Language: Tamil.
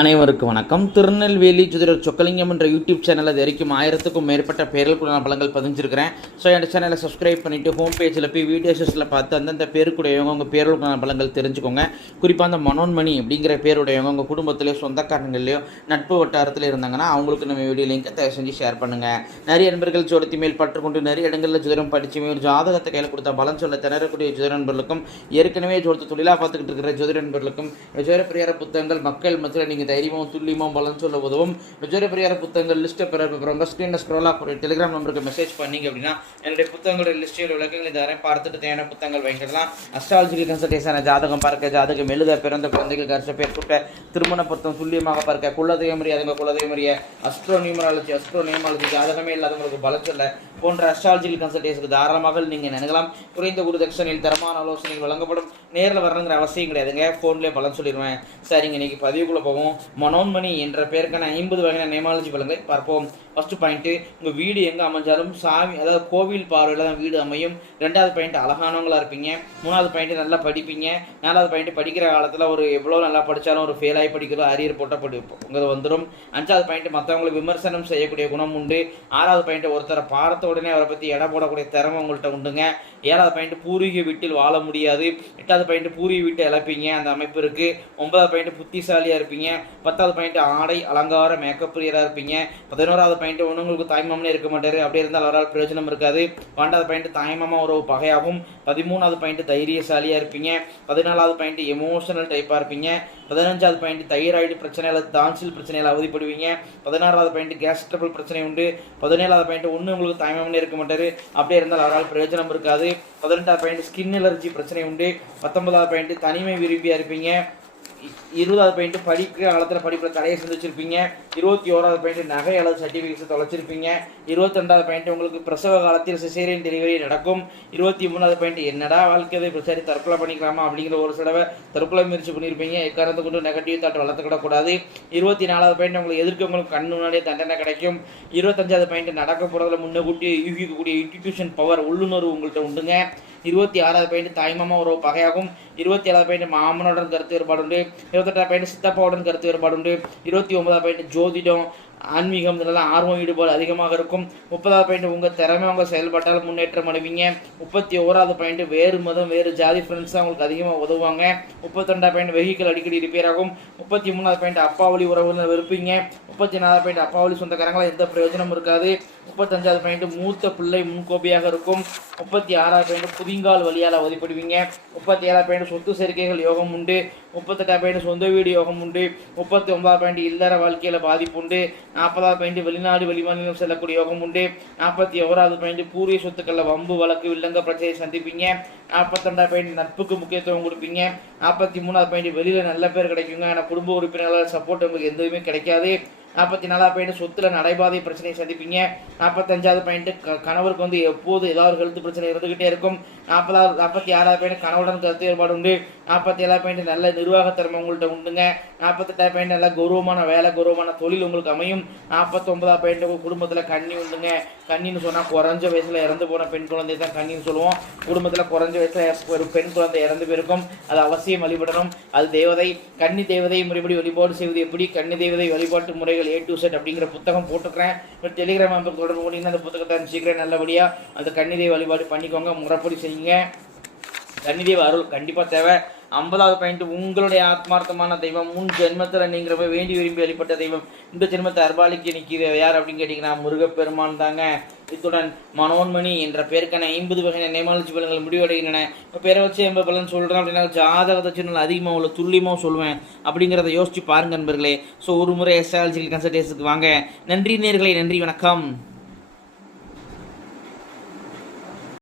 அனைவருக்கும் வணக்கம். திருநெல்வேலி ஜோதிடர் சொக்கலிங்கம் என்ற யூடியூப் சேனல் அது வரைக்கும் 1000க்கும் மேற்பட்ட பேர்களுக்குள்ள பலங்கள் பதிஞ்சிருக்கிறேன். ஸோ என் சேனலை சப்ஸ்கிரைப் பண்ணிவிட்டு ஹோம் பேஜில் போய் வீடியோஸில் பார்த்து அந்தந்த பேருக்குடையவங்க உங்கள் பேர்களுக்கான பலங்கள் தெரிஞ்சுக்கோங்க. குறிப்பாக அந்த மனோன்மணி அப்படிங்கிற பேருடையவங்க உங்கள் குடும்பத்திலேயோ சொந்தக்காரங்களையோ நட்பு வட்டாரத்தில் இருந்தாங்கன்னா அவங்களுக்கு நம்ம வீடியோ லிங்கை தயவு செஞ்சு ஷேர் பண்ணுங்கள். நிறைய நண்பர்கள் ஜோதிடத்தி மேல் பற்றுக்கொண்டு நிறைய இடங்களில் ஜோதிடம் படிச்சுமே ஒரு ஜாதகத்தை கையில் கொடுத்தா பலன் சொல்ல திணறக்கூடிய ஜோதிட நண்பர்களுக்கும் ஏற்கனவே ஜோதிட தொழிலாக பார்த்துக்கிட்டு இருக்கிற ஜோதிட நண்பர்களுக்கும் ஜோதிட பிரியார புத்தகங்கள் மக்கள் மத்தியில் நீங்கள் தைரியமும் துல்லியமும் பலன் சொல்ல உதவும். ஜோதிட பிரியார புத்தகங்கள் லிஸ்ட்டை பெற ஸ்க்ரீனில் ஸ்க்ரோல் ஆகக்கூடிய டெலிகிராம் நம்பருக்கு மெசேஜ் பண்ணிங்க அப்படின்னா என்னுடைய புத்தகங்களுடைய லிஸ்ட்டில் விளக்கங்கள் தரேன். பார்த்துட்டு தேவையான புத்தகங்கள் வாங்கிக்கலாம். அஸ்ட்ராலஜிக்கல் கன்சல்டேஷன், ஜாதகம் பார்க்க, ஜாதகம் எழுத, பிறந்த குழந்தைகள் கருத்து பேர் கூட்ட, திருமண பொருத்தம் துல்லியமாக பார்க்க, குலதெய்வம் அறியாதவங்க குலதெய்வம் அறிய, அஸ்ட்ரோ நியூமராலஜி ஜாதகமே இல்லாதவங்களுக்கு பலன் சொல்ல போன்ற அஸ்ட்ராலஜிக்கல் கன்சல்டேஷனுக்கு தாராளமாக நீங்கள் நினைக்கலாம். குறைந்த குருதட்சணையில் தரமான ஆலோசனைகள் வழங்கப்படும். நேரில் வரணுங்கிற அவசியம் கிடையாதுங்க, ஃபோன்லேயே பலன் சொல்லிடுவேன். சரிங்க, இன்னைக்கு பதிவுக்குள்ளே போவோம். மனோன்மணி என்ற பெயருக்கான 50 வகையான நேமாலஜி பலன்களை பார்ப்போம். ஃபர்ஸ்ட் பாயிண்ட், உங்கள் வீடு எங்கே அமைஞ்சாலும் சாமி அதாவது கோவில் பார்வையில் தான் வீடு அமையும். 2வது பாயிண்ட், அழகானவங்களா இருப்பீங்க. 3வது பாயிண்ட், நல்லா படிப்பீங்க. 4வது பாயிண்ட், படிக்கிற காலத்தில் ஒரு எவ்வளோ நல்லா படித்தாலும் ஒரு ஃபெயிலாகி படிக்கிறோம், அரியர் போட்டால் படிப்போங்கிறது வந்துடும். 5வது பாயிண்ட், மற்றவங்களை விமர்சனம் செய்யக்கூடிய குணம் உண்டு. 6வது பாயிண்ட், ஒருத்தரை பார்த்த உடனே அவரை பற்றி எடை போடக்கூடிய திறமை உங்கள்கிட்ட உண்டுங்க. 7வது பாயிண்ட், பூர்வீக வீட்டில் வாழ முடியாது. 8வது பாயிண்ட், பூர்வீக வீட்டை இழப்பீங்க, அந்த அமைப்பு இருக்குது. 9வது பாயிண்ட், புத்திசாலியாக இருப்பீங்க. 10வது பாயிண்ட், ஆடை அலங்கார மேக்கப் பிரியராக இருப்பீங்க. 11வது பாயிண்ட், உங்களுக்கு தாய்மாமனே இருக்க மாட்டாரு, அப்படியே இருந்தால் அவரால் பிரயோஜனம் இருக்காது. 12வது பாயிண்ட், தாய்மாமா உறவு பகையாகும். 13வது பாயிண்ட், தைரியசாலியாக இருப்பீங்க. 14வது பாயிண்ட், எமோஷனல் டைப்பாக இருப்பீங்க. 15வது பாயிண்ட், தைராய்டு பிரச்சனை அல்லது டான்சில் பிரச்சனையில் அவதிப்படுவீங்க. 16வது பாயிண்ட், கேஸ் ட்ரபிள் பிரச்சனை உண்டு. 17வது பாயிண்ட், உங்களுக்கு தாய்மாமனே இருக்க மாட்டாரு, அப்படியே இருந்தால் அவரால் பிரயோஜனம் இருக்காது. 18வது பாயிண்ட், ஸ்கின் அலர்ஜி பிரச்சனை உண்டு. 19வது பாயிண்ட், தனிமை விரும்பியாக இருப்பீங்க. 20வது பாயிண்ட், படிக்கிற காலத்தில் படிப்பில் தடையை சந்திச்சிருப்பீங்க. 21வது பாயிண்ட், நகை அல்லது சர்டிஃபிகேட்ஸை தொலைச்சிருப்பீங்க. 22வது பாயிண்ட், உங்களுக்கு பிரசவ காலத்தில் சிசேரியன் டெலிவரி நடக்கும். 23வது பாயிண்ட், என்னடா வாழ்க்கை சரி தற்கொலை பண்ணிக்கலாமா அப்படிங்கிற ஒரு சிலவை தற்கொலை முயற்சி பண்ணியிருப்பீங்க. எக்காரணத்தை கொண்டு நெகட்டிவ் தாட் வளர்த்துக்கிடக்கூடாது. 24வது பாயிண்ட், உங்களுக்கு எதிர்க்கவங்களுக்கு கண்ணு முன்னாடியே தண்டனை கிடைக்கும். 25வது பாயிண்ட், நடக்க போகிறதுல முன்னக்கூட்டி யூகிக்கக்கூடிய இன்ஸ்டிடியூஷன் பவர் உள்ளுணர்வு உங்கள்கிட்ட உண்டுங்க. 26வது பாயிண்ட், தாய்மாமா உறவு பகையாகும். 27வது பாயிண்ட், மாமனுடன் கருத்து வேறுபாடு உண்டு. 28வது பாயிண்ட், சித்தப்பாவுடன் கருத்து வேறுபாடு உண்டு. 29வது பாயிண்ட், ஜோதிடம் ஆன்மீகம் இதெல்லாம் ஆர்வம் ஈடுபாடு அதிகமாக இருக்கும். 30வது பாயிண்ட், உங்கள் திறமை அவங்க செயல்பட்டால் முன்னேற்றம் அடைவீங்க. 31வது பாயிண்ட், வேறு மதம் வேறு ஜாதி ஃப்ரெண்ட்ஸ் தான் உங்களுக்கு அதிகமாக உதவுவாங்க. 32வது பாயிண்ட், வெஹிக்கிள் அடிக்கடி ரிப்பேர் ஆகும். 33வது பாயிண்ட், அப்பாவளி உறவுகள் வெறுப்பீங்க. 34வது பாயிண்ட், அப்பாவளி சொந்தக்காரங்களாம் எந்த பிரயோஜனம் இருக்காது. 35வது பாயிண்ட், மூத்த பிள்ளை முன்கோபியாக இருக்கும். 36வது பாயிண்ட், புதிங்கால் வழியால் அவதிப்படுவீங்க. 37வது பாயிண்ட், சொத்து சேர்க்கைகள் யோகம் உண்டு. 38வது பாயிண்ட், சொந்த வீடு யோகம் உண்டு. 39வது பாயிண்ட், இல்லற வாழ்க்கையில் பாதிப்பு உண்டு. 40வது பாயிண்ட், வெளிநாடு வெளிமாநிலம் செல்லக்கூடிய யோகம் உண்டு. 41வது பாயிண்ட், பூர்வீக சொத்துக்களில் வம்பு வழக்கு வில்லங்க பிரச்சனையை சந்திப்பீங்க. 42வது பாயிண்ட், நட்புக்கு முக்கியத்துவம் கொடுப்பீங்க. 43வது பாயிண்ட், வெளியில் நல்ல பேர் கிடைக்குங்க, ஆனால் குடும்ப உறுப்பினர்களால் சப்போர்ட் உங்களுக்கு எதுவுமே கிடைக்காது. 44வது பாயிண்ட், சொத்துல நடைபாதை பிரச்சனையை சந்திப்பீங்க. 45வது பாயிண்ட், கணவருக்கு வந்து எப்போது ஏதாவது ஹெல்த் பிரச்சனை இருந்துகிட்டே இருக்கும். 46வது பாயிண்ட், கணவருடன் கருத்து வேறுபாடு உண்டு. 47வது பாயிண்ட், நல்ல நிர்வாகத்திறமை உங்கள்கிட்ட உண்டுங்க. 48வது பாயிண்ட், நல்ல கௌரவமான வேலை கௌரவமான தொழில் உங்களுக்கு அமையும். 49வது பாயிண்ட், குடும்பத்தில் கன்னி உண்டுங்க. கன்னின்னு சொன்னால் குறைஞ்ச வயசில் இறந்து போன பெண் குழந்தை தான் கன்னின்னு சொல்லுவோம். குடும்பத்தில் குறைஞ்ச வயசில் ஒரு பெண் குழந்தை இறந்து போயிருக்கும், அது அவசியம் வழிபடணும். அது தேவதை. கன்னி தேவதை முறைப்படி வழிபாடு செய்வது எப்படி, கன்னி தேவதை வழிபாட்டு முறைகள் A to Z அப்படிங்கிற புத்தகம் போட்டுக்கிறேன். டெலிகிராம் நம்பருக்கு தொடர்பு கொண்டீங்கன்னா அந்த புத்தகத்தை அனுப்பிச்சிக்கிறேன். நல்லபடியாக அந்த கன்னிதேவ வழிபாடு பண்ணிக்கோங்க, முறைப்படி செய்யுங்க. கன்னிதேவ அருள் கண்டிப்பாக தேவை. 50வது பாயிண்ட், உங்களுடைய ஆத்மார்த்தமான தெய்வம் முன் ஜென்மத்தில் நீங்கள் வேண்டி விரும்பி வழிபட்ட தெய்வம் இந்த ஜென்மத்தை அர்பாலிக்கு நிற்கிது யார் அப்படின்னு கேட்டிங்கன்னா முருகப்பெருமான் தாங்க. இத்துடன் மனோன்மணி என்ற பேருக்கான 50 வகையான நேமாலஜி பலன்கள் முடிவடைகின்றன. இப்போ பேரை வச்சு 80 பலன் சொல்கிறேன் அப்படின்னா ஜாதகத்தை வச்சு அதிகமாக உள்ள துல்லியமாக சொல்லுவேன் அப்படிங்கிறத யோசிச்சு பாருங்க நண்பர்களே. ஸோ ஒரு முறை அஸ்ட்ராலஜிக்கல் கன்சல்டேஷனுக்கு வாங்க. நன்றி நேயர்களே, நன்றி, வணக்கம்.